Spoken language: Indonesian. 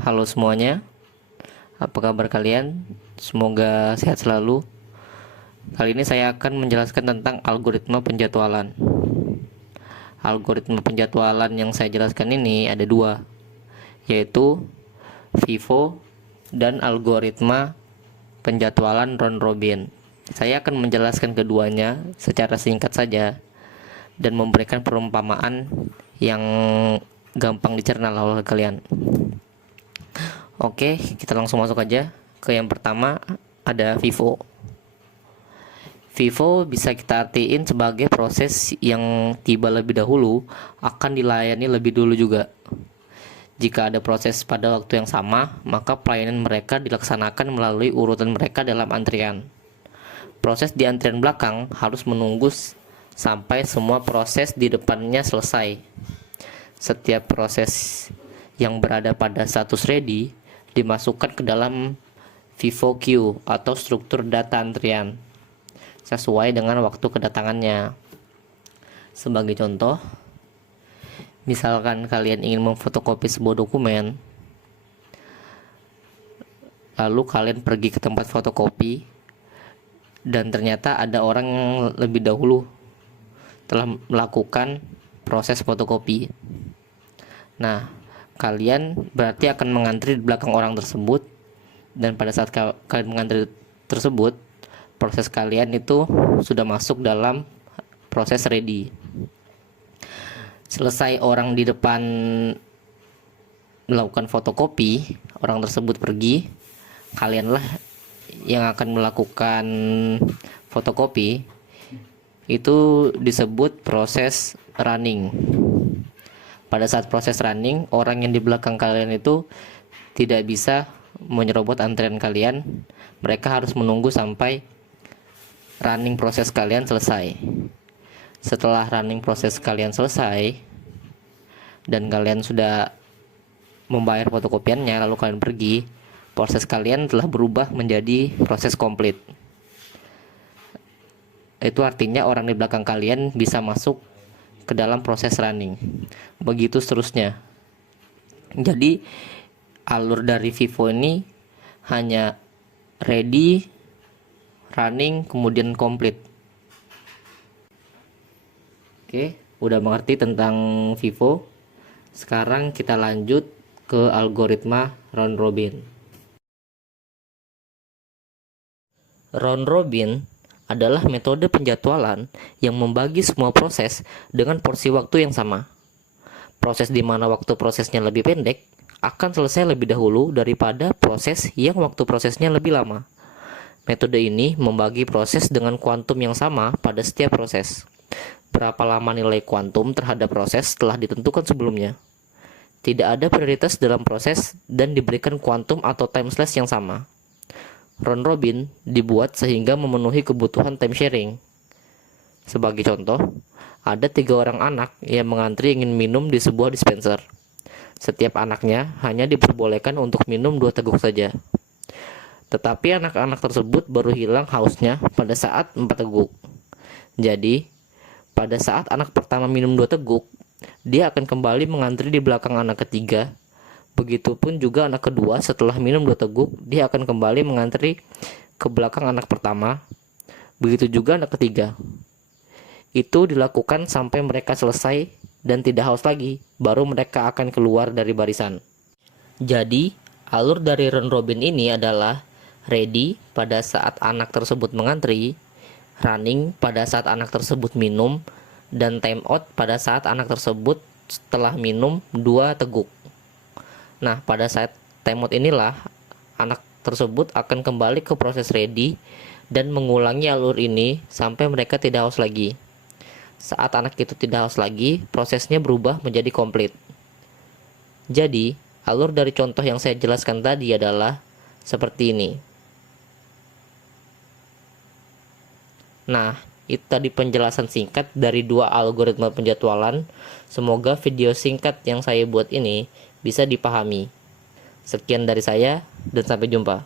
Halo semuanya, apa kabar kalian? Semoga sehat selalu. Kali ini saya akan menjelaskan tentang algoritma penjadwalan. Algoritma penjadwalan yang saya jelaskan ini ada dua, yaitu FIFO dan algoritma penjadwalan round robin. Saya akan menjelaskan keduanya secara singkat saja dan memberikan perumpamaan yang gampang dicerna oleh kalian. Oke, kita langsung masuk aja ke yang pertama, ada FIFO. FIFO bisa kita artiin sebagai proses yang tiba lebih dahulu akan dilayani lebih dulu juga. Jika ada proses pada waktu yang sama, maka pelayanan mereka dilaksanakan melalui urutan mereka dalam antrian. Proses di antrian belakang harus menunggu sampai semua proses di depannya selesai. Setiap proses yang berada pada status ready dimasukkan ke dalam FIFO queue atau struktur data antrian sesuai dengan waktu kedatangannya. Sebagai contoh, misalkan kalian ingin memfotokopi sebuah dokumen, lalu kalian pergi ke tempat fotokopi dan ternyata ada orang yang lebih dahulu telah melakukan proses fotokopi. Nah, kalian berarti akan mengantri di belakang orang tersebut, dan pada saat kalian mengantri tersebut, proses kalian itu sudah masuk dalam proses ready. Selesai orang di depan melakukan fotokopi, orang tersebut pergi, kalianlah yang akan melakukan fotokopi. Itu disebut proses running. Pada saat proses running, orang yang di belakang kalian itu tidak bisa menyerobot antrian kalian. Mereka harus menunggu sampai running proses kalian selesai. Setelah running proses kalian selesai dan kalian sudah membayar fotokopiannya, lalu kalian pergi, proses kalian telah berubah menjadi proses komplit. Itu artinya orang di belakang kalian bisa masuk ke dalam proses running. Begitu seterusnya. Jadi alur dari FIFO ini hanya ready, running, kemudian komplit. Oke, udah mengerti tentang FIFO. Sekarang kita lanjut ke algoritma round robin. Round robin adalah metode penjadwalan yang membagi semua proses dengan porsi waktu yang sama. Proses di mana waktu prosesnya lebih pendek akan selesai lebih dahulu daripada proses yang waktu prosesnya lebih lama. Metode ini membagi proses dengan kuantum yang sama pada setiap proses. Berapa lama nilai kuantum terhadap proses telah ditentukan sebelumnya. Tidak ada prioritas dalam proses dan diberikan kuantum atau time slice yang sama. Round robin dibuat sehingga memenuhi kebutuhan time sharing. Sebagai contoh, ada 3 orang anak yang mengantri ingin minum di sebuah dispenser. Setiap anaknya hanya diperbolehkan untuk minum 2 teguk saja. Tetapi anak-anak tersebut baru hilang hausnya pada saat 4 teguk. Jadi, pada saat anak pertama minum 2 teguk, dia akan kembali mengantri di belakang anak ketiga. Begitupun juga anak kedua, setelah minum 2 teguk, dia akan kembali mengantri ke belakang anak pertama. Begitu juga anak ketiga. Itu dilakukan sampai mereka selesai dan tidak haus lagi, baru mereka akan keluar dari barisan. Jadi, alur dari round robin ini adalah ready pada saat anak tersebut mengantri, running pada saat anak tersebut minum, dan time out pada saat anak tersebut setelah minum 2 teguk. Nah, pada saat time out inilah anak tersebut akan kembali ke proses ready dan mengulangi alur ini sampai mereka tidak haus lagi. Saat anak itu tidak haus lagi, prosesnya berubah menjadi komplit. Jadi, alur dari contoh yang saya jelaskan tadi adalah seperti ini. Nah, itu tadi penjelasan singkat dari 2 algoritma penjadwalan. Semoga video singkat yang saya buat ini bisa dipahami. Sekian dari saya dan sampai jumpa.